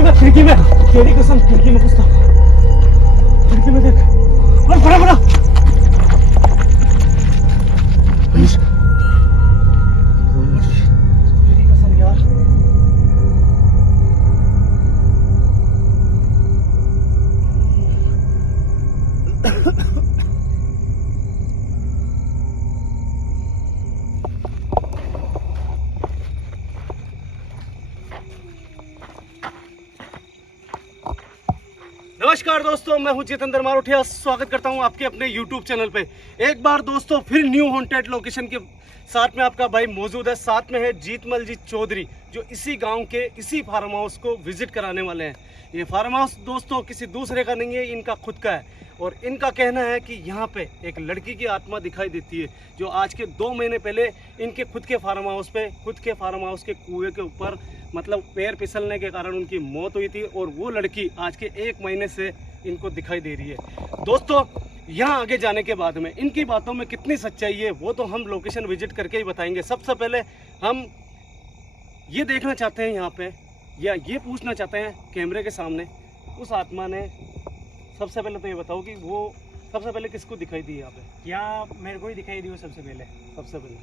खिड़की में तेरी कसम खिड़की में घुसता, खिड़की में देख और बड़ा बड़ा तेरी कसम यार। नमस्कार दोस्तों, मैं हूं जितेंद्र मारोठिया। स्वागत करता हूं आपके अपने YouTube चैनल पे। एक बार दोस्तों फिर न्यू हॉन्टेड लोकेशन के साथ में आपका भाई मौजूद है। साथ में है जीतमल जी चौधरी, जो इसी गांव के इसी फार्म हाउस को विजिट कराने वाले हैं। ये फार्म हाउस दोस्तों किसी दूसरे का नहीं है, इनका खुद का है। और इनका कहना है कि यहाँ पे एक लड़की की आत्मा दिखाई देती है, जो आज के 2 महीने पहले इनके खुद के फार्म हाउस पे, खुद के फार्म हाउस के कुएं के ऊपर मतलब पैर फिसलने के कारण उनकी मौत हुई थी। और वो लड़की आज के 1 महीने से इनको दिखाई दे रही है। दोस्तों यहाँ आगे जाने के बाद में इनकी बातों में कितनी सच्चाई है वो तो हम लोकेशन विजिट करके ही बताएंगे। सबसे पहले हम ये देखना चाहते हैं यहाँ पे, या ये पूछना चाहते हैं कैमरे के सामने, उस आत्मा ने सबसे पहले तो ये बताओ कि वो सबसे पहले किसको दिखाई दी यहाँ पे? यहाँ मेरे को ही दिखाई दी वो सबसे पहले।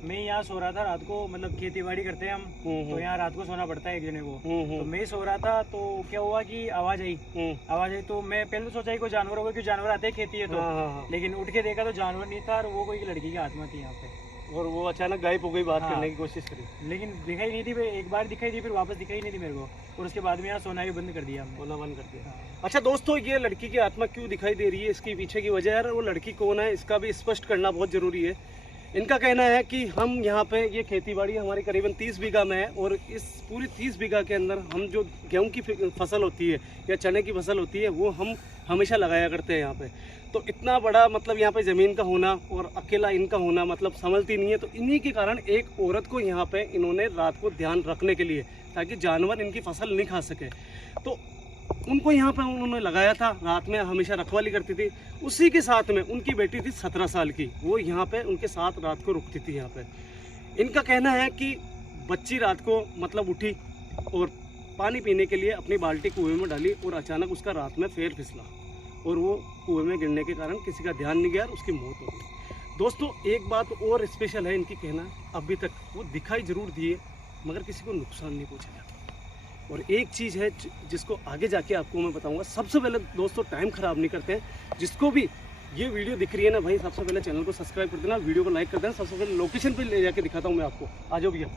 मैं यहाँ सो रहा था रात को, मतलब खेती बाड़ी करते हैं हम, तो यहाँ रात को सोना पड़ता है एक जने को। तो मैं सो रहा था तो क्या हुआ कि आवाज आई तो मैं पहले सोचा ही कोई जानवर होगा, क्योंकि जानवर आते हैं खेती है तो। लेकिन उठ के देखा तो जानवर नहीं था, और वो कोई लड़की की आत्मा थी यहाँ पे। और वो अचानक गायब हो गई। बात करने की कोशिश करी लेकिन दिखाई नहीं थी। एक बार दिखाई दी, फिर वापस दिखाई नहीं थी मेरे को। और उसके बाद में यहाँ सोना भी बंद कर दिया, सोना बंद कर दिया। अच्छा दोस्तों, ये लड़की की आत्मा क्यों दिखाई दे रही है, इसके पीछे की वजह है, वो लड़की कौन है, इसका भी स्पष्ट करना बहुत ज़रूरी है। इनका कहना है कि हम यहाँ पे ये खेती बाड़ी हमारी करीबन 30 बीघा में है, और इस पूरी 30 बीघा के अंदर हम जो गेहूं की फसल होती है या चने की फसल होती है वो हम हमेशा लगाया करते हैं यहाँ पे। तो इतना बड़ा मतलब यहाँ पे ज़मीन का होना और अकेला इनका होना मतलब समझती नहीं है। तो इन्हीं के कारण एक औरत को यहाँ पे इन्होंने रात को ध्यान रखने के लिए, ताकि जानवर इनकी फसल नहीं खा सके, तो उनको यहाँ पे उन्होंने लगाया था। रात में हमेशा रखवाली करती थी। उसी के साथ में उनकी बेटी थी 17 साल की, वो यहाँ पे उनके साथ रात को रुकती थी यहाँ पे। इनका कहना है कि बच्ची रात को मतलब उठी और पानी पीने के लिए अपनी बाल्टी कुएं में डाली, और अचानक उसका रात में पैर फिसला और वो कुएं में गिरने के कारण किसी का ध्यान नहीं गया और उसकी मौत हो गई। दोस्तों एक बात और स्पेशल है, इनकी कहना अभी तक वो दिखाई जरूर दिए मगर किसी को नुकसान नहीं पहुँचाया। और एक चीज़ है जिसको आगे जाके आपको मैं बताऊंगा। सबसे पहले दोस्तों टाइम ख़राब नहीं करते हैं। जिसको भी ये वीडियो दिख रही है ना भाई, सबसे पहले चैनल को सब्सक्राइब कर देना, वीडियो को लाइक कर देना। सबसे पहले लोकेशन पे ले जाके दिखाता हूँ मैं आपको। आ जाओ भैया।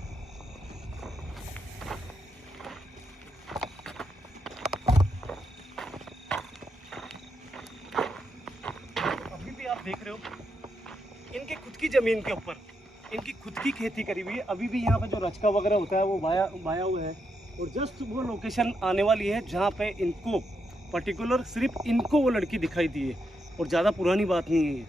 अभी भी आप देख रहे हो इनके खुद की ज़मीन के ऊपर इनकी खुद की खेती करी हुई है। अभी भी यहाँ पे जो रचका वगैरह होता है वो बाया हुआ है। और जस्ट वो लोकेशन आने वाली है जहाँ पे इनको पर्टिकुलर सिर्फ इनको वो लड़की दिखाई दी है, और ज़्यादा पुरानी बात नहीं है ये।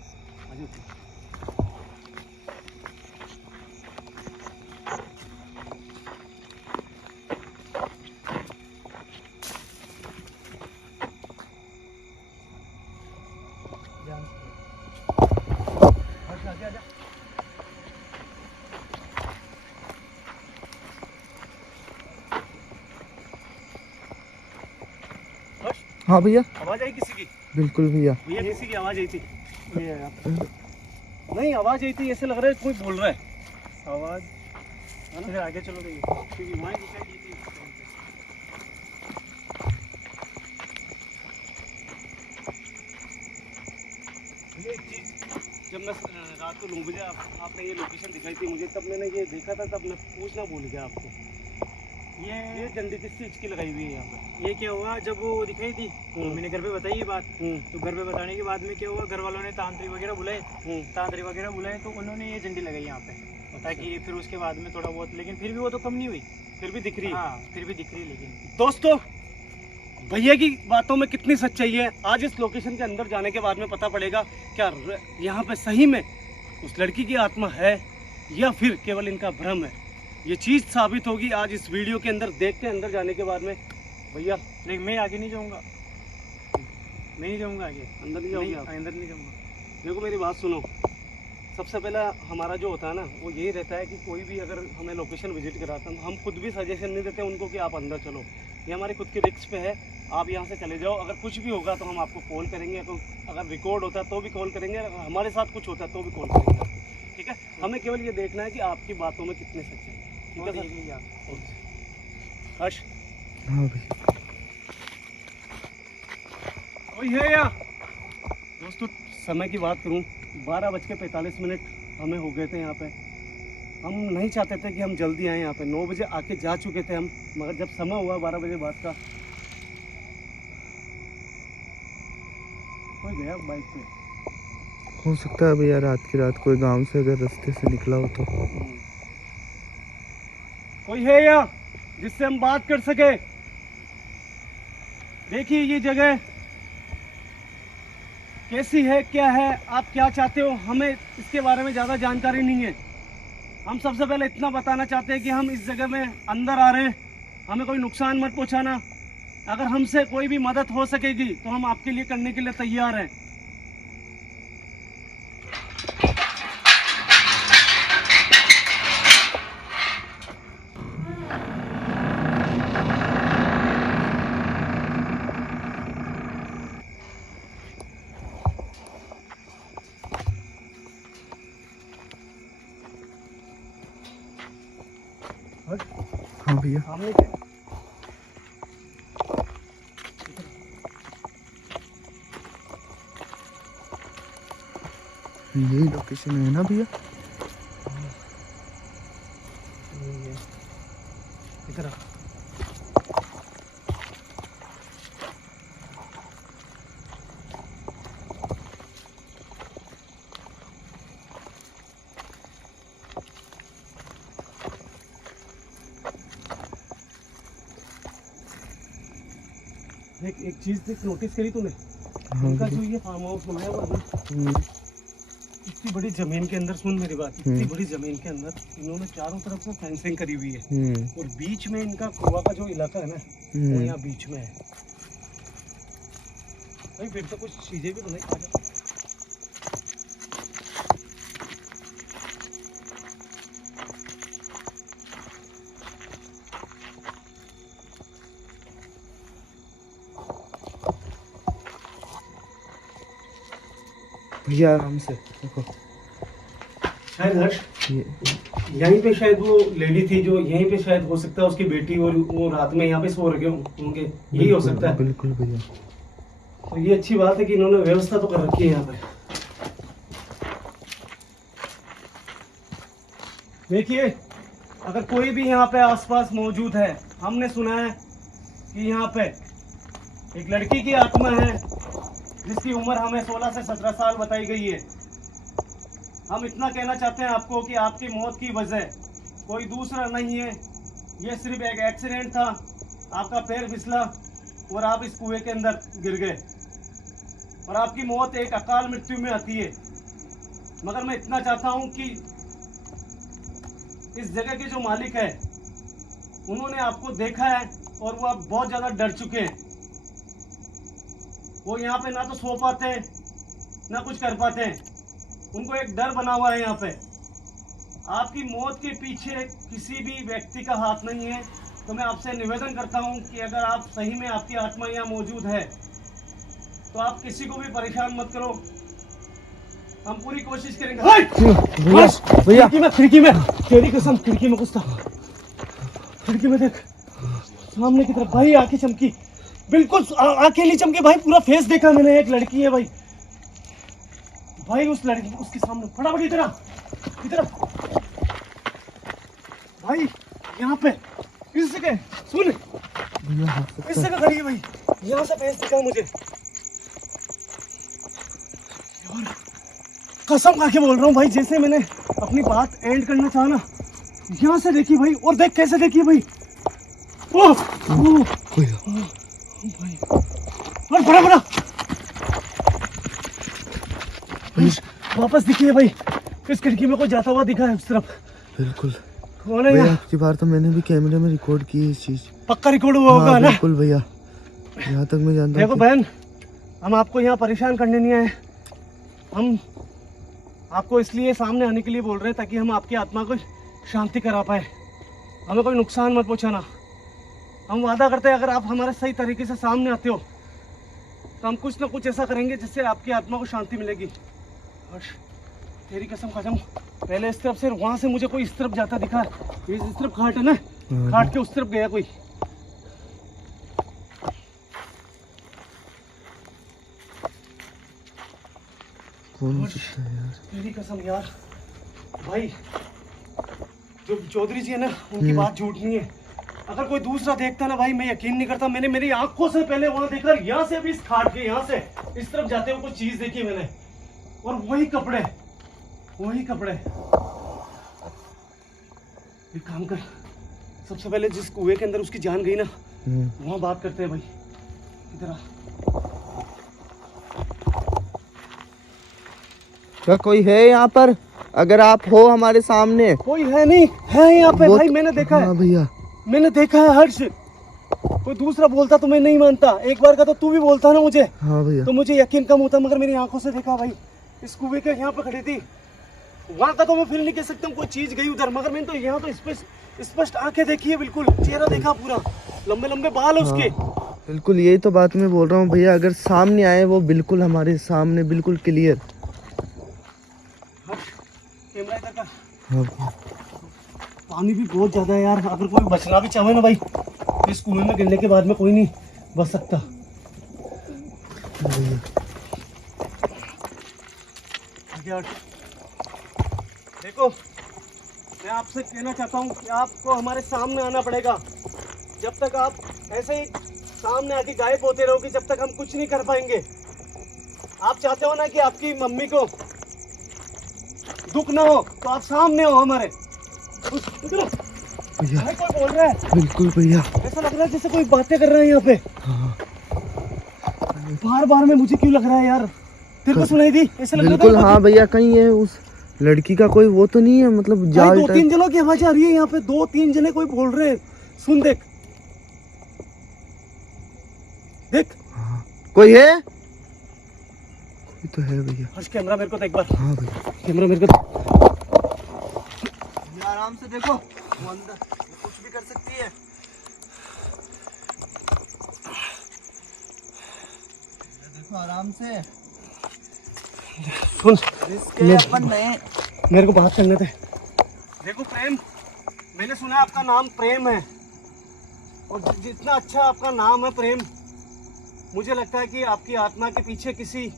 हाँ भैया, आवाज आई किसी की? बिल्कुल भैया। भैया किसी की आवाज आई थी? नहीं आवाज आई थी, ऐसे लग रहा है कोई बोल रहा है। आवाज फिर आगे चलो देखिए, क्योंकि वहाँ दिखाई दी थी। ये एक चीज, जब मैं रात को 9 बजे आपने ये लोकेशन दिखाई थी मुझे, तब मैंने ये देखा था, तब मैं पूछना भूल गया आपको। ये झंडी किस चीज की लगाई हुई है यहाँ पे? ये क्या हुआ, जब वो दिखाई थी तो मैंने घर पे बताई ये बात। तो घर पे बताने के बाद में क्या हुआ, घर वालों ने तांत्रिक वगैरह बुलाए, तो उन्होंने ये झंडी लगाई यहाँ पे, ताकि फिर उसके बाद में थोड़ा बहुत, लेकिन फिर भी वो तो कम नहीं हुई, फिर भी दिख रही है। हाँ फिर भी दिख रही है। लेकिन दोस्तों भैया की बातों में कितनी सच्चाई है, आज इस लोकेशन के अंदर जाने के बाद में पता पड़ेगा। क्या यहाँ पे सही में उस लड़की की आत्मा है या फिर केवल इनका भ्रम है, ये चीज़ साबित होगी आज इस वीडियो के अंदर। देख के अंदर जाने के बाद में भैया, लेकिन मैं आगे नहीं जाऊँगा, मैं नहीं जाऊँगा आगे, अंदर नहीं जाऊँगा, अंदर नहीं जाऊँगा। देखो मेरी बात सुनो, सबसे पहला हमारा जो होता है ना वो यही रहता है कि कोई भी अगर हमें लोकेशन विजिट कराता है हम खुद भी सजेशन नहीं देते उनको कि आप अंदर चलो, ये हमारे खुद के रिस्क पे है। आप यहाँ से चले जाओ, अगर कुछ भी होगा तो हम आपको कॉल करेंगे, अगर रिकॉर्ड होता है तो भी कॉल करेंगे, अगर हमारे साथ कुछ होता है तो भी कॉल करेंगे आपको, ठीक है। हमें केवल ये देखना है कि आपकी बातों में कितने सच्चे हैं, ठीक है सर। हर्ष हाँ भैया। कोई है या दोस्तों, समय की बात करूं 12:45 हमें हो गए थे यहाँ पे। हम नहीं चाहते थे कि हम जल्दी आए यहाँ पे, 9 बजे आके जा चुके थे हम, मगर जब समय हुआ 12 बजे बाद का, कोई गया बाइक पे। हो सकता है भैया रात की रात कोई गांव से अगर रास्ते से निकला हो तो। कोई है या जिससे हम बात कर सके? देखिए ये जगह कैसी है, क्या है, आप क्या चाहते हो, हमें इसके बारे में ज़्यादा जानकारी नहीं है। हम सबसे पहले इतना बताना चाहते हैं कि हम इस जगह में अंदर आ रहे हैं, हमें कोई नुकसान मत पहुंचाना। अगर हमसे कोई भी मदद हो सकेगी तो हम आपके लिए करने के लिए तैयार हैं। हाँ भैया। सामने क्या? यही लोकेशन है ना भैया? इधर आ। एक चीज देख, नोटिस करी तूने? हाँ इनका भैया। जो ये फार्म हाउस बनाया हुआ है ना, इतनी बड़ी जमीन के अंदर, सुन मेरी बात, इतनी बड़ी जमीन के अंदर इन्होंने चारों तरफ से फेंसिंग करी हुई है और बीच में इनका कुआ का जो इलाका है ना वो यहाँ बीच में है। भाई फिर तो कुछ चीजें भी तो नहीं खा। भैया आराम से देखो। शायद हर्ष यहीं पे शायद वो लेडी थी जो यहीं पे शायद हो सकता है उसकी बेटी और वो रात में यहाँ पे सो रखे होंगे, यही हो सकता है। बिल्कुल भैया। तो ये अच्छी बात है कि इन्होंने व्यवस्था तो कर रखी है यहाँ पे। देखिए अगर कोई भी यहाँ पे आसपास मौजूद है, हमने सुना है कि यहाँ पे एक लड़की की आत्मा है जिसकी उम्र हमें 16 से 17 साल बताई गई है। हम इतना कहना चाहते हैं आपको कि आपकी मौत की वजह कोई दूसरा नहीं है, ये सिर्फ एक एक्सीडेंट था, आपका पैर फिसला और आप इस कुएं के अंदर गिर गए और आपकी मौत एक अकाल मृत्यु में आती है। मगर मैं इतना चाहता हूं कि इस जगह के जो मालिक है उन्होंने आपको देखा है और वो अब बहुत ज़्यादा डर चुके हैं। वो यहाँ पे ना तो सो पाते हैं ना कुछ कर पाते हैं, उनको एक डर बना हुआ है यहाँ पे। आपकी मौत के पीछे किसी भी व्यक्ति का हाथ नहीं है, तो मैं आपसे निवेदन करता हूँ कि अगर आप सही में आपकी आत्मा यहाँ मौजूद है तो आप किसी को भी परेशान मत करो, हम पूरी कोशिश करेंगे। भैया खिड़की में तेरी कसम, खिड़की में कुछ था, खिड़की में देख सामने की तरफ। भाई आंखें चमकी, बिल्कुल आंखें नहीं चमकी भाई, पूरा फेस देखा मैंने। एक लड़की है भाई, भाई उस लड़की उसके सामने फटाफट इधर भाई, यहाँ पे इस जगह सुन, इस जगह खड़ी है भाई, यहाँ से फेस दिखा मुझे। और कसम खा के बोल रहा हूँ भाई, जैसे मैंने अपनी बात एंड करना चाहा ना, यहाँ से देखी भाई, और देख कैसे देखी भाई, ओह भाई, और बड़ा वापस दिखी है भाई, इस खिड़की में कोई जाता हुआ दिखा है उस तरफ। बिल्कुल कौन है भैया, आपकी बार तो मैंने भी कैमरे में रिकॉर्ड की है इस चीज। पक्का रिकॉर्ड हुआ होगा ना? बिल्कुल भैया, यहाँ तक मैं जानता हूँ। देखो बहन, हम आपको यहाँ परेशान करने नहीं आए, हम आपको इसलिए सामने आने के लिए बोल रहे हैं ताकि हम आपकी आत्मा को शांति करा पाए। हमें कोई नुकसान मत पहुंचाना। हम वादा करते हैं अगर आप हमारे सही तरीके से सामने आते हो तो हम कुछ ना कुछ ऐसा करेंगे जिससे आपकी आत्मा को शांति मिलेगी। हर्ष, तेरी कसम कसम, पहले इस तरफ से, वहां से मुझे कोई इस तरफ जाता दिखा। इस तरफ घाट है ना, घाट के उस तरफ गया कोई। कौन सकता है यार? तेरी कसम यार भाई, जो चौधरी जी है ना, उनकी बात झूठ नहीं है। अगर कोई दूसरा देखता ना भाई, मैं यकीन नहीं करता। मैंने मेरी आंखों से पहले वहां देखा, यहाँ से भी इस खाट के यहाँ से इस तरफ जाते हुए कुछ चीज देखी मैंने, और वही कपड़े, वही कपड़े। एक काम कर, सबसे पहले जिस कुएं के अंदर उसकी जान गई ना, वहां बात करते हैं भाई। इधर आ। क्या कोई है यहाँ पर? अगर आप हो हमारे सामने। कोई है नहीं, है यहाँ पे भाई, मैंने देखा है। हाँ भैया, मैंने देखा है हर्ष। कोई दूसरा बोलता तो मैं नहीं मानता, एक बार का तो तू भी बोलता ना मुझे, हाँ भैया, तो मुझे यकीन कम होता। मगर मेरी आंखों से देखा भाई, इस कुएं के यहाँ पे खड़ी थी। वहां का तो मैं फिर नहीं कह सकता हूँ कोई चीज गई उधर, मगर मैंने तो यहाँ तो स्पष्ट आंखें देखी है, बिल्कुल चेहरा देखा पूरा, लंबे लंबे बाल है उसके। बिल्कुल यही तो बात मैं बोल रहा हूँ भैया। अगर सामने आए वो बिल्कुल हमारे सामने, बिल्कुल क्लियर। कैमरा इधर का। हाँ भैया, पानी भी बहुत ज्यादा है यार। अगर कोई बचना भी चाहे ना भाई, तो इस कुएं में गिरने के बाद में कोई नहीं बच सकता। देखो, मैं आपसे कहना चाहता हूँ कि आपको हमारे सामने आना पड़ेगा। जब तक आप ऐसे ही सामने आके गायब होते रहोगे, जब तक हम कुछ नहीं कर पाएंगे। आप चाहते हो ना कि आपकी मम्मी को दुख ना हो, तो आप सामने हो हमारे। भैया कोई बोल रहा है, बिल्कुल भैया, ऐसा लग रहा है जैसे कोई बातें कर रहा है यहाँ पे। हाँ बार बार में मुझे क्यों लग रहा है यार? तेरे को सुनाई दी? ऐसा लग रहा बिल्कुल। था हाँ भैया, कहीं है उस लड़की का कोई वो तो नहीं है, मतलब भाई, जाल दो तीन जनों की आवाज आ रही है यहाँ पे। 2-3 जने कोई बोल रहे हैं, सुन देख, देख। हाँ, कोई है? कोई तो है भैया। हर्ष, कैमरा मेरे को देख बार। हाँ भैया, कैमरा मेरे को आराम से देखो, वो अंदर कुछ भी कर सकती है। देखो आराम से, सुन, अपन नए। मेरे को बात करने दे। देखो प्रेम, मैंने सुना है आपका नाम प्रेम है, और जितना अच्छा आपका नाम है प्रेम, मुझे लगता है कि आपकी आत्मा के पीछे किसी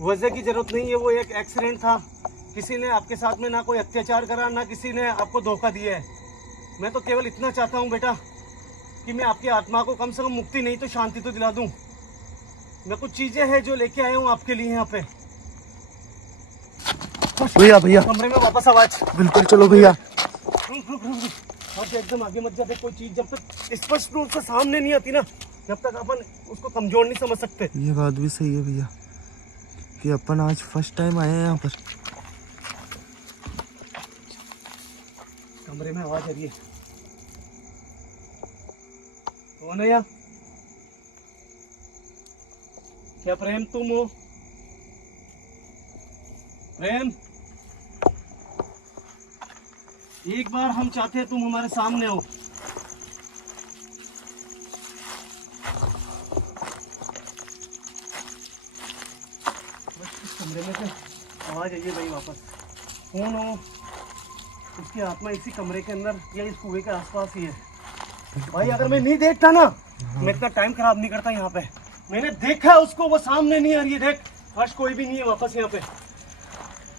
वजह की जरूरत नहीं है। वो एक एक्सीडेंट था, किसी ने आपके साथ में ना कोई अत्याचार करा, ना किसी ने आपको धोखा दिया है। मैं तो केवल इतना चाहता हूँ बेटा कि मैं आपकी आत्मा को कम से कम मुक्ति नहीं तो शांति तो दिला दूँ। मैं कुछ चीजें हैं जो लेके आया हूँ आपके लिए यहाँ पे। भैया भैया, कमरे में वापस आवाज। बिल्कुल चलो भैया। और एकदम आगे मत जा। देख, कोई चीज जब तक स्पष्ट रूप से सामने नहीं आती ना, जब तक अपन उसको कमजोर नहीं समझ सकते। ये बात भी सही है भैया कि अपन आज फर्स्ट टाइम आए हैं यहाँ पर। कमरे में आवाज आ रही है। कौन है यहाँ? क्या प्रेम तुम हो? प्रेम, एक बार हम चाहते हैं तुम हमारे सामने हो। बस इस कमरे में से आवाज आई है भाई वापस। कौन हो? उसकी आत्मा इसी कमरे के अंदर या इस कुएं के आसपास ही है। भाई अगर मैं नहीं देखता ना, मैं इतना टाइम खराब नहीं करता यहाँ पे। मैंने देखा है उसको, वो सामने नहीं आ रही है। देख हर्ष, कोई भी नहीं है वापस यहाँ पे।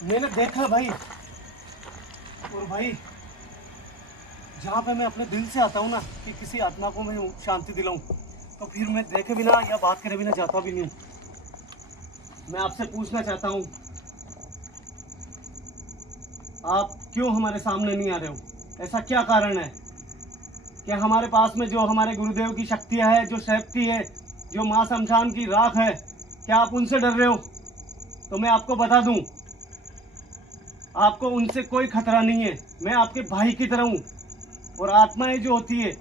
मैंने देखा भाई। और भाई जहाँ पे मैं अपने दिल से आता हूँ ना कि किसी आत्मा को मैं शांति दिलाऊं, तो फिर मैं देखे बिना या बात करे बिना जाता भी नहीं हूँ। मैं आपसे पूछना चाहता हूँ, आप क्यों हमारे सामने नहीं आ रहे हो? ऐसा क्या कारण है? क्या हमारे पास में जो हमारे गुरुदेव की शक्तियाँ है, जो शक्ति है, जो माँ शमशान की राख है, क्या आप उनसे डर रहे हो? तो मैं आपको बता दूं, आपको उनसे कोई खतरा नहीं है। मैं आपके भाई की तरह हूँ, और आत्माएं जो होती है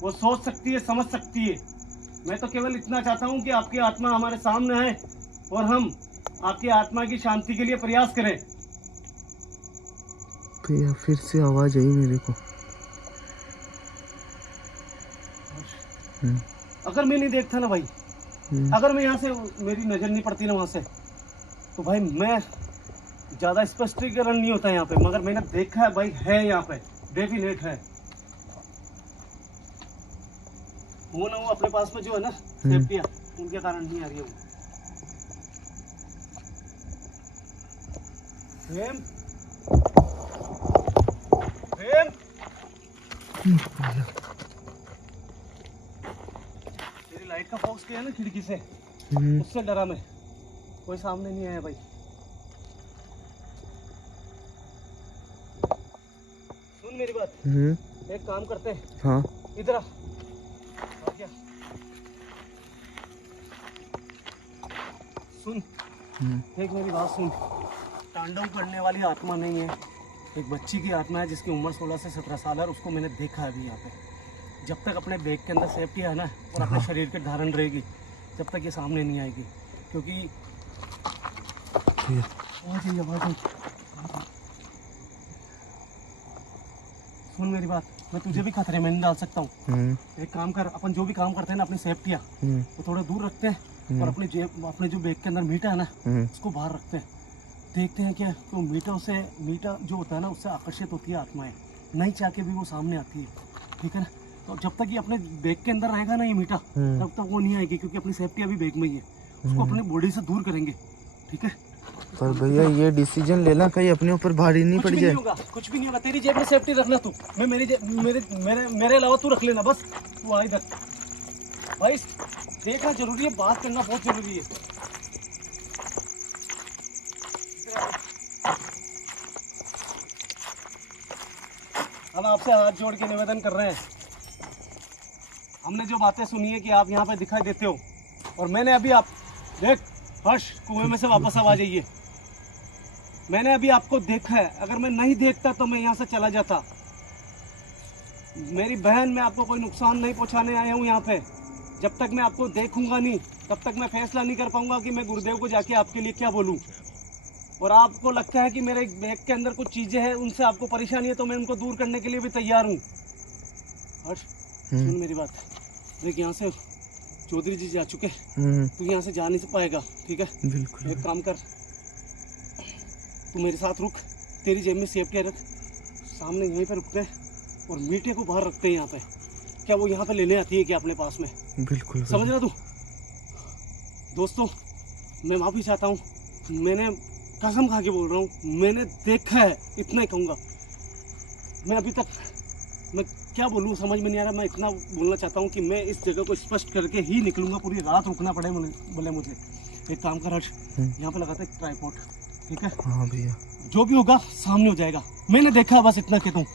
वो सोच सकती है, समझ सकती है। मैं तो केवल इतना चाहता हूँ कि आपकी आत्मा हमारे सामने आए और हम आपकी आत्मा की शांति के लिए प्रयास करें। भैया फिर से आवाज आई मेरे को। अगर मैं नहीं देखता ना भाई, अगर मैं यहाँ से मेरी नजर नहीं पड़ती ना वहां से, तो भाई मैं ज्यादा स्पष्टीकरण नहीं होता यहाँ पे, मगर मैंने देखा है भाई, है यहाँ पे डेफिनेट है। वो ना वो अपने पास में जो है ना सेफ्टियां, उनके कारण नहीं आ रही है वो। प्रेम, प्रेम, तेरी लाइट का फोकस किया ना खिड़की से, उससे डरा मैं। कोई सामने नहीं आया भाई। सुन मेरी बात, एक काम करते हैं। हाँ इधर आ गया। सुन, एक मेरी बात सुन। तांडव करने वाली आत्मा नहीं है, एक बच्ची की आत्मा है जिसकी उम्र 16 से 17 साल है, और उसको मैंने देखा है अभी यहाँ पे। जब तक अपने बैग के अंदर सेफ्टी है ना, और अपने शरीर के धारण रहेगी, जब तक ये सामने नहीं आएगी। क्योंकि सुन मेरी बात, मैं तुझे भी खतरे में नहीं डाल सकता हूँ। एक काम कर, अपन जो भी काम करते हैं ना, अपनी सेफ्टियाँ वो थोड़ा दूर रखते हैं, और अपने जो बैग के अंदर मीठा है ना, उसको बाहर रखते हैं। देखते हैं क्या, तो मीठा जो होता है ना, उससे आकर्षित होती है आत्माएं, नहीं चाह के भी वो सामने आती है। ठीक है ना? तो जब तक ये अपने बैग के अंदर रहेगा ना ये मीठा, तब तक वो नहीं आएगी, क्योंकि अपनी सेफ्टी अभी बैग में ही है। उसको अपने बॉडी से दूर करेंगे। ठीक है? पर भैया ये डिसीजन लेना कहीं अपने ऊपर भारी नहीं पड़ जाए। कुछ भी नहीं होगा। तेरी जेब में सेफ्टी रखना तू, मैं मेरे अलावा तू रख लेना बस। तू आ इधर भाई, देखना जरूरी है, बात करना बहुत जरूरी है। हम आपसे हाथ जोड़ के निवेदन कर रहे हैं। हमने जो बातें सुनी है कि आप यहाँ पे दिखाई देते हो, और मैंने अभी आप देख हर्ष, कुएं में से वापस अब आ जाइए। मैंने अभी आपको देखा है, अगर मैं नहीं देखता तो मैं यहाँ से चला जाता। मेरी बहन, मैं आपको कोई नुकसान नहीं पहुँचाने आया हूँ यहाँ पे। जब तक मैं आपको देखूंगा नहीं, तब तक मैं फैसला नहीं कर पाऊंगा कि मैं गुरुदेव को जाके आपके लिए क्या बोलूँ। और आपको लगता है कि मेरे बैग के अंदर कुछ चीजें हैं, उनसे आपको परेशानी है, तो मैं उनको दूर करने के लिए भी तैयार हूँ। हर्ष, सुन मेरी बात, देख यहाँ से चौधरी जी जा चुके, तू यहाँ से जा नहीं पाएगा। ठीक है? बिल्कुल। एक काम कर, तू मेरे साथ रुक, तेरी जेब में सेफ्टी रख, सामने यहीं पे रुकते हैं और मीठे को बाहर रखते हैं यहाँ पे। क्या वो यहाँ पे लेने आती है क्या अपने पास में? बिल्कुल। समझ रहा तू? दोस्तों, मैं माफी चाहता हूँ, मैंने कसम खा के बोल रहा हूँ, मैंने देखा है, इतना ही कहूँगा। मैं अभी तक, मैं क्या बोलूँ समझ में नहीं आ रहा। मैं इतना बोलना चाहता हूँ कि मैं इस जगह को स्पष्ट करके ही निकलूंगा, पूरी रात रुकना पड़े बोले मुझे। एक काम कर हर्ष, यहाँ पे लगाते हैं ट्राइपॉड। ठीक है? हाँ भैया, जो भी होगा सामने हो जाएगा। मैंने देखा, बस इतना कहता हूँ।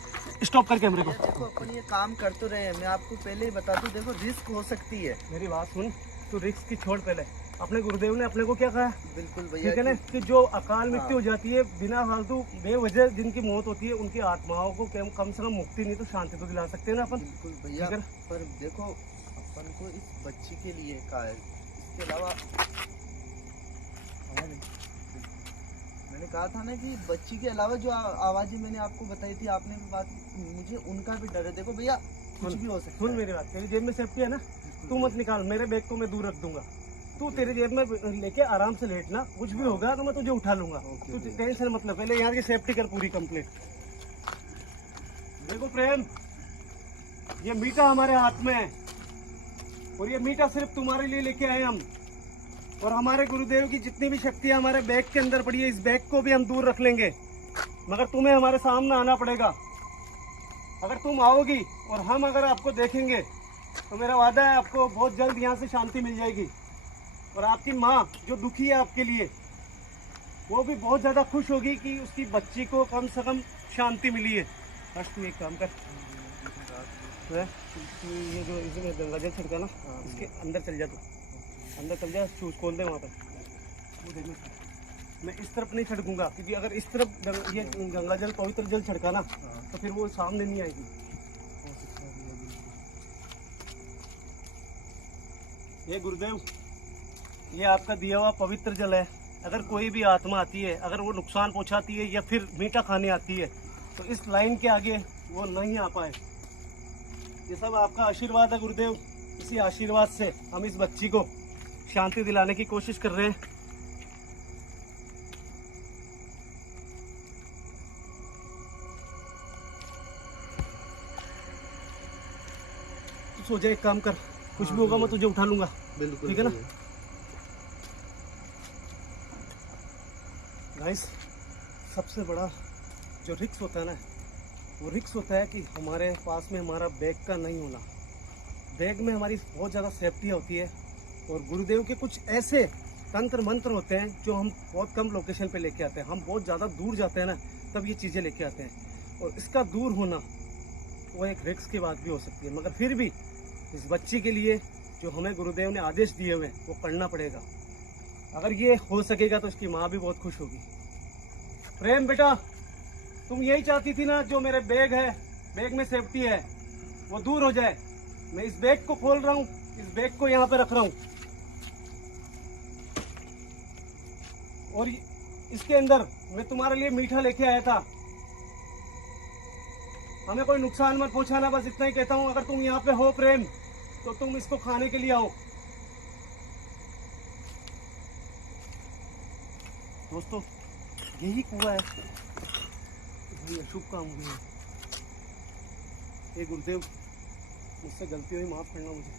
स्टॉप कर कैमरे को। देखो अपन ये काम कर तो रहे हैं, मैं आपको पहले ही बता दूं, देखो रिस्क हो सकती है। मेरी बात सुन, तू रिस्क की छोड़, पहले अपने गुरुदेव ने अपने को क्या कहा? बिल्कुल भैया। ठीक है ना, कि जो अकाल मृत्यु हो जाती है, बिना फालतू बेवजह जिनकी मौत होती है, उनकी आत्माओं को कम से कम मुक्ति नहीं तो शांति तो दिला सकते हैं ना अपन। बिल्कुल भैया, पर देखो अपन को इस बच्ची के लिए कहा है, इसके अलावा मैंने कहा था ना कि बच्ची के अलावा जो आवाजें मैंने आपको बताई थी, आपने भी बात, मुझे उनका भी डर है। देखो भैया, कुछ भी हो सकता है। सुन मेरी बात, तेरी जेब में सेफ्टी है ना, तू मत निकाल, मेरे बैग को मैं दूर रख दूंगा। तू तेरी जेब में लेके आराम से लेटना, कुछ भी होगा तो मैं तुझे उठा लूंगा। तू टेंशन मतलब, पहले यहाँ की सेफ्टी कर पूरी कंप्लीट। देखो प्रेम, ये मीठा हमारे हाथ में है, और ये मीठा सिर्फ तुम्हारे लिए लेके आए हम। और हमारे गुरुदेव की जितनी भी शक्तियां हमारे बैग के अंदर पड़ी है, इस बैग को भी हम दूर रख लेंगे, मगर तुम्हें हमारे सामने आना पड़ेगा। अगर तुम आओगी और हम अगर आपको देखेंगे, तो मेरा वादा है आपको बहुत जल्द यहाँ से शांति मिल जाएगी। और आपकी माँ जो दुखी है आपके लिए, वो भी बहुत ज़्यादा खुश होगी कि उसकी बच्ची को कम से कम शांति मिली है। बस तू एक काम कर, ये जो इसमें गंगा जल छिड़का ना, इसके अंदर चल जा, तू अंदर चल जा, शूज खोल दे वहाँ पर। वो देखना, मैं इस तरफ नहीं छिड़कूंगा, क्योंकि अगर इस तरफ ये गंगा जल पवित्र जल छिड़का ना, तो फिर वो सामने नहीं आएगी। ये गुरुदेव, ये आपका दिया हुआ पवित्र जल है। अगर कोई भी आत्मा आती है, अगर वो नुकसान पहुंचाती है या फिर मीठा खाने आती है, तो इस लाइन के आगे वो नहीं आ पाए। ये सब आपका आशीर्वाद है गुरुदेव। इसी आशीर्वाद से हम इस बच्ची को शांति दिलाने की कोशिश कर रहे हैं। तू सो जा, एक काम कर, कुछ भी होगा मैं तुझे उठा लूंगा। बिल्कुल, ठीक है ना गाइस। सबसे बड़ा जो रिक्स होता है ना, वो रिक्स होता है कि हमारे पास में हमारा बैग का नहीं होना। बैग में हमारी बहुत ज़्यादा सेफ्टी होती है, और गुरुदेव के कुछ ऐसे तंत्र मंत्र होते हैं जो हम बहुत कम लोकेशन पे लेके आते हैं। हम बहुत ज़्यादा दूर जाते हैं ना, तब ये चीज़ें लेके आते हैं। और इसका दूर होना वो एक रिक्स की बात भी हो सकती है, मगर फिर भी इस बच्ची के लिए जो हमें गुरुदेव ने आदेश दिए हुए वो करना पड़ेगा। अगर ये हो सकेगा तो उसकी माँ भी बहुत खुश होगी। प्रेम बेटा, तुम यही चाहती थी ना, जो मेरे बैग है, बैग में सेफ्टी है, वो दूर हो जाए। मैं इस बैग को खोल रहा हूँ, इस बैग को यहाँ पे रख रहा हूँ, और इसके अंदर मैं तुम्हारे लिए मीठा लेके आया था। हमें कोई नुकसान मत पहुंचाना, बस इतना ही कहता हूँ। अगर तुम यहाँ पे हो प्रेम, तो तुम इसको खाने के लिए आओ। दोस्तों, यही कुआं है। भाई अशुभ काम हो गया। हे गुरुदेव, मुझसे गलती हुई, माफ करना मुझे।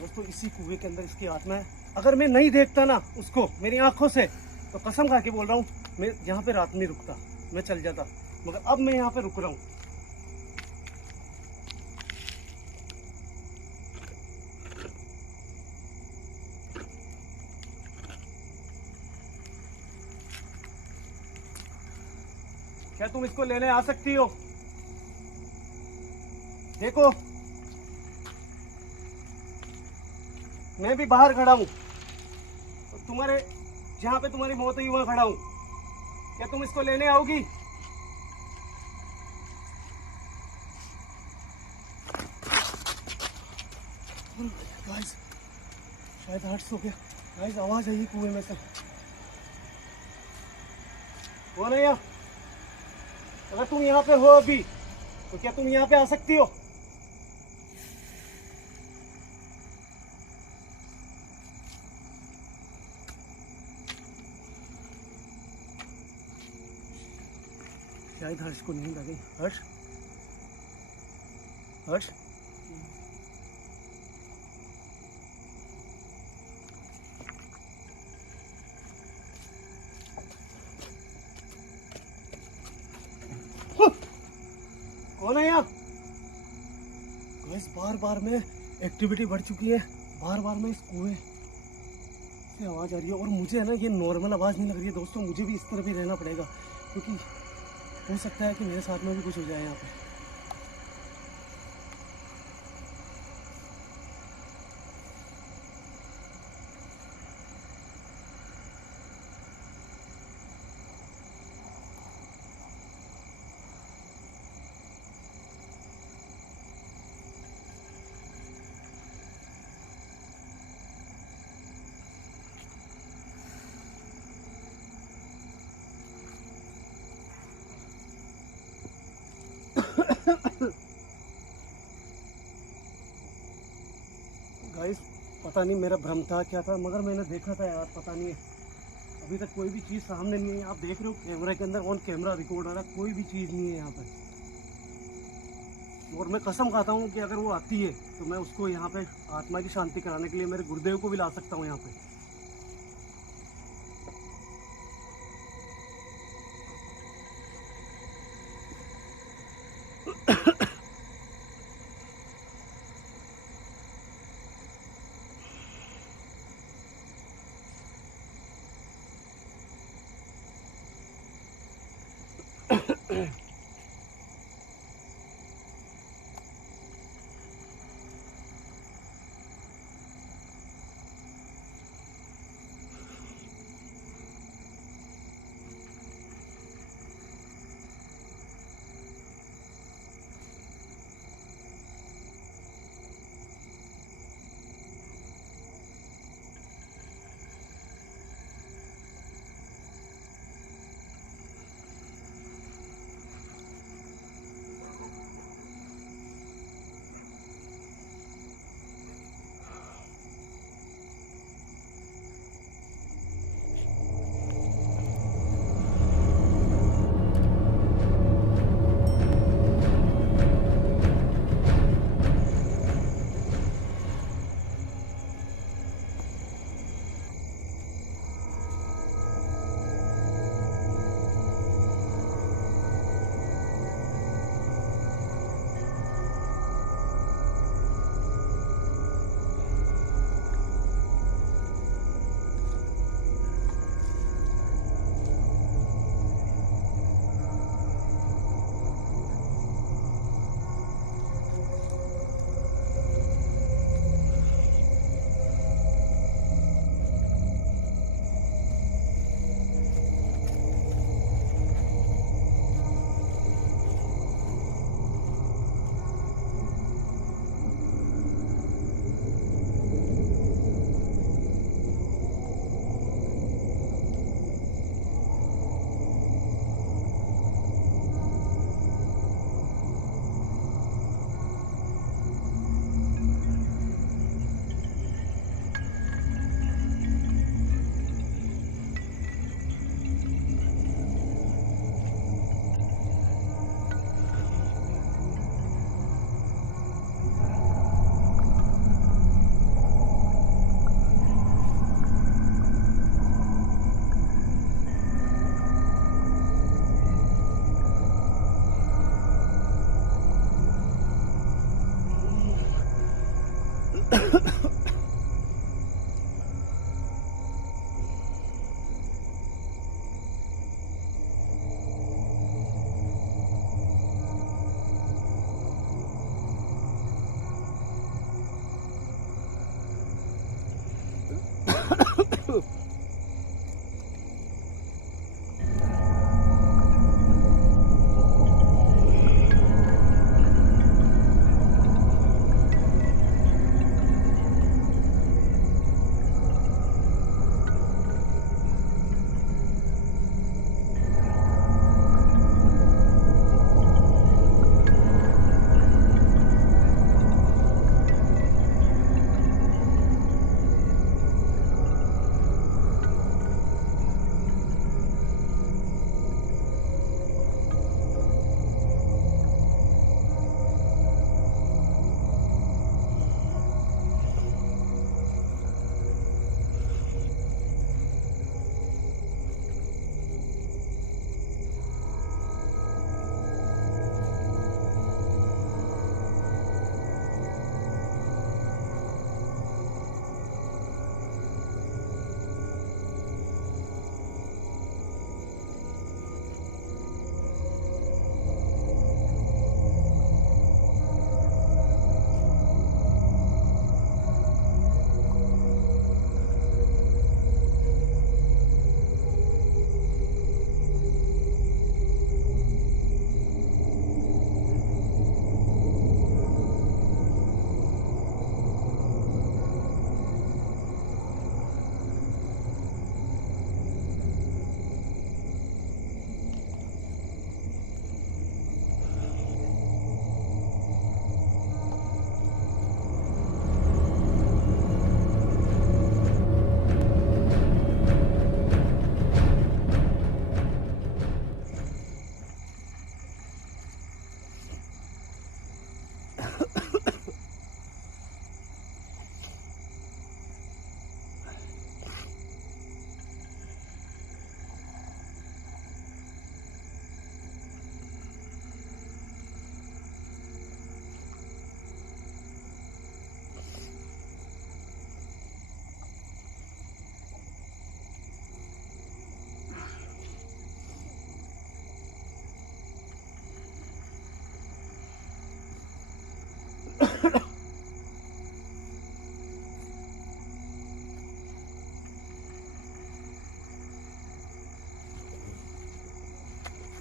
दोस्तों, इसी कुएं के अंदर इसकी आत्मा है। अगर मैं नहीं देखता ना उसको मेरी आंखों से, तो कसम खा के बोल रहा हूँ, मैं यहाँ पे रात नहीं रुकता, मैं चल जाता। मगर अब मैं यहाँ पे रुक रहा हूँ। क्या तुम इसको लेने आ सकती हो? देखो, मैं भी बाहर खड़ा हूं, और तुम्हारे जहां पे तुम्हारी मौत हुई वहां खड़ा हूं। क्या तुम इसको लेने आओगी? गाइस, शायद हर्ट्स हो गया। गाइस, आवाज आई कुएं में से। कौन है यहाँ? अगर तुम यहाँ पे हो अभी, तो क्या तुम यहाँ पे आ सकती हो? शायद हर्ष को नींद आ गई। हर्ष, हर्ष, कौन है यहाँ? गाइस, बार बार में एक्टिविटी बढ़ चुकी है। बार बार में इस कुएं से आवाज आ रही है, और मुझे है ना, ये नॉर्मल आवाज नहीं लग रही है। दोस्तों, मुझे भी इस तरह भी रहना पड़ेगा, क्योंकि हो सकता है कि मेरे साथ में भी कुछ हो जाए यहाँ पे। गाइस, पता नहीं मेरा भ्रम था क्या था, मगर मैंने देखा था यार। पता नहीं है, अभी तक कोई भी चीज़ सामने नहीं है। आप देख रहे हो कैमरे के अंदर ऑन कैमरा रिकॉर्ड हो रहा है, कोई भी चीज़ नहीं है यहाँ पर। और मैं कसम खाता हूँ कि अगर वो आती है तो मैं उसको यहाँ पे आत्मा की शांति कराने के लिए मेरे गुरुदेव को भी ला सकता हूँ यहाँ पे।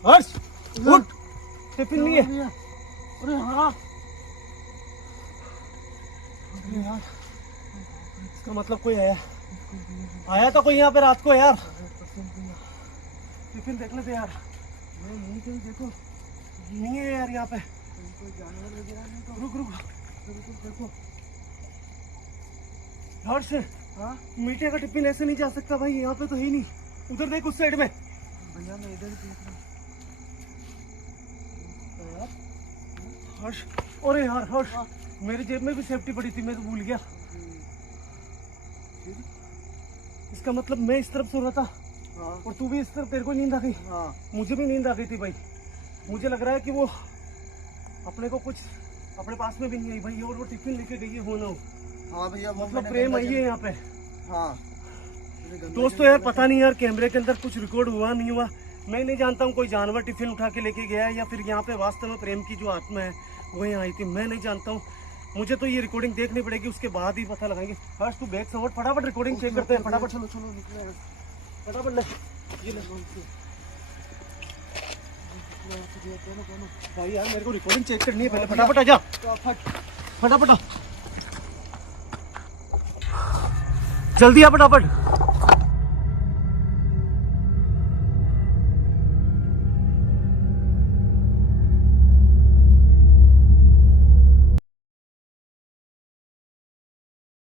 हर्ष उठ, टिफिन नहीं है। अरे हाँ, अरे यार, इसका मतलब कोई आया था कोई यहाँ पे रात को यार। टिफिन देख लेते यार। नहीं कहीं देखो, नहीं है यार यहाँ पे। कोई जानवर वगैरह नहीं तो। रुक रुक देखो। हर्ष, हाँ मीठे का टिफिन ऐसे नहीं जा सकता भाई, यहाँ पे तो है ही नहीं। उधर देख उस साइड में। भैया मैं इधर ही देख रहा हूँ यार। हर्ष, अरे यार हर्ष, मेरी जेब में भी सेफ्टी पड़ी थी, मैं तो भूल गया। इसका मतलब मैं इस तरफ सो रहा था। हाँ और तू भी इस तरफ, तेरे को नींद आ गई। हाँ मुझे भी नींद आ गई थी भाई। मुझे लग रहा है कि वो अपने को कुछ अपने पास में भी नहीं आई भाई, और वो टिफिन लेके गई है हो ना हो। हाँ भैया, मतलब प्रेम आई है यहाँ पे। हाँ दोस्तों यार पता नहीं यार कैमरे के अंदर कुछ रिकॉर्ड हुआ नहीं हुआ, मैं नहीं जानता हूँ। कोई जानवर टिफिन उठा के लेके गया है या फिर यहाँ पे वास्तव में प्रेम की जो आत्मा है वो यहाँ आई थी, मैं नहीं जानता हूँ। मुझे तो ये रिकॉर्डिंग देखनी पड़ेगी, उसके बाद ही पता लगाएंगे। हर्ष तू बैग संभाल, फटाफट रिकॉर्डिंग चेक करते हैं। फटाफट चलो चलो निकले, फटाफट ले, ये ले भाई यार, मेरे को रिकॉर्डिंग चेक करनी है पहले। फटाफट आ जा, फटाफट आ, जल्दी आ फटाफट।